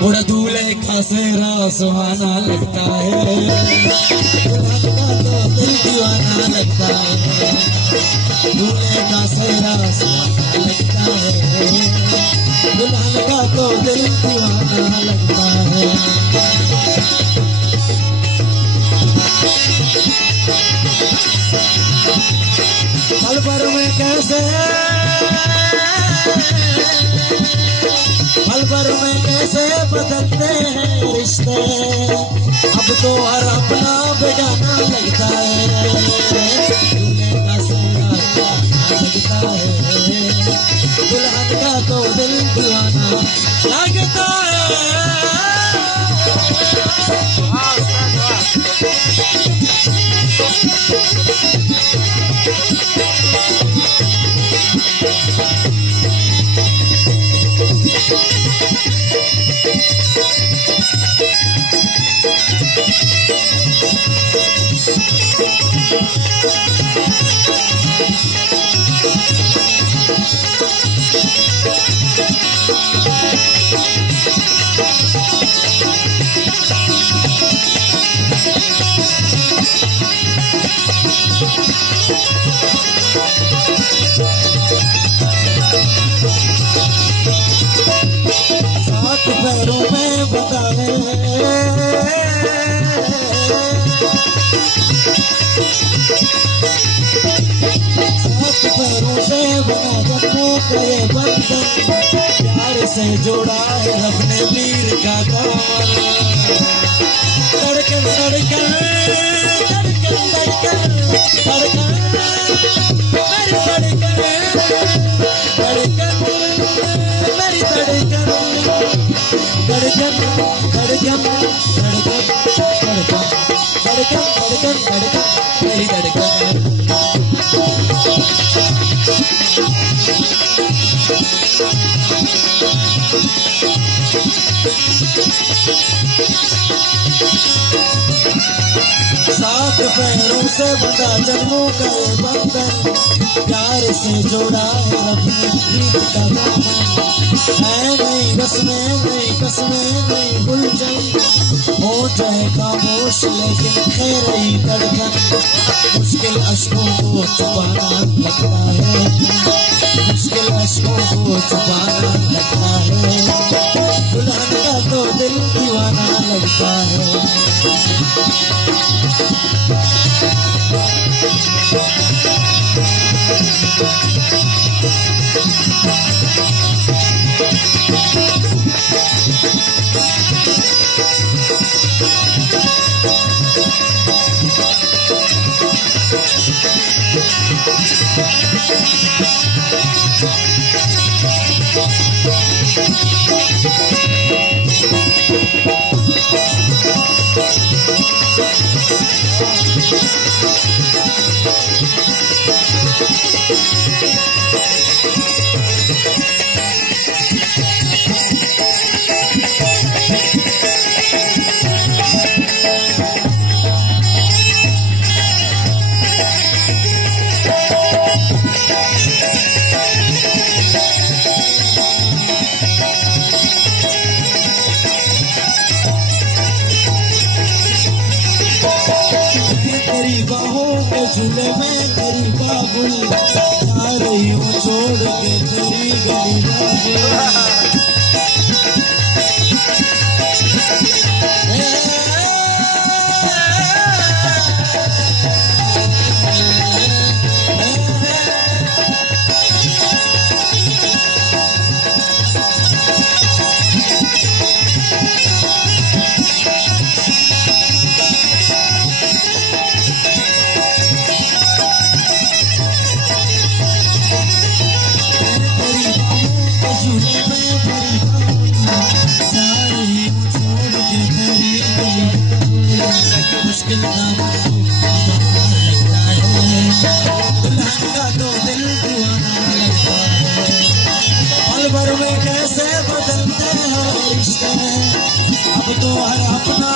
बुढ़ा दूल्हे का सेहरा सुहाना लगता है, दिल दीवाना लगता है। दूल्हे का सेहरा सुहाना लगता है, दुल्हन का तो दिल दीवाना लगता है। पल भर में कैसे बदलते हैं रिश्ते, अब तो हर अपना बेगाना लगता है। दूल्हे का सेहरा लगता है, दुल्हन का तो दिल दीवाना लगता है। पैरों में बताए सात पैरों से बना जन्मों का ये बंधन, प्यार से जोड़ा है रब ने मीर का दामन। धड़कन धड़कन धड़कन धड़कन धड़कन मेरी धड़कन धड़कन मेरी धड़कन धड़कन धड़कन धड़कन धड़कन धड़कन धड़कन मेरी धड़कन। सात पैरों से बंधा जन्मों का ये बंधन, प्यार से जोड़ा है रब ने प्रीत का दामन। है नहीं रस्में नहीं कसमें नहीं गुलशन, हो जाए खामोश लेकिन खैर ही धड़कन। मुश्किल अश्कों को छुपाना लगता है, मुश्किल अश्कों को छुपाना लगता है। दुल्हन का तो दिल दीवाना लगता है। तेरी बाहों के झूले में तेरी बाबुल जा रही हूँ छोड़ के तेरी गली बाबुल। मुश्किल पल भर में कैसे बदलते हैं रिश्ते, अब तो हर अपना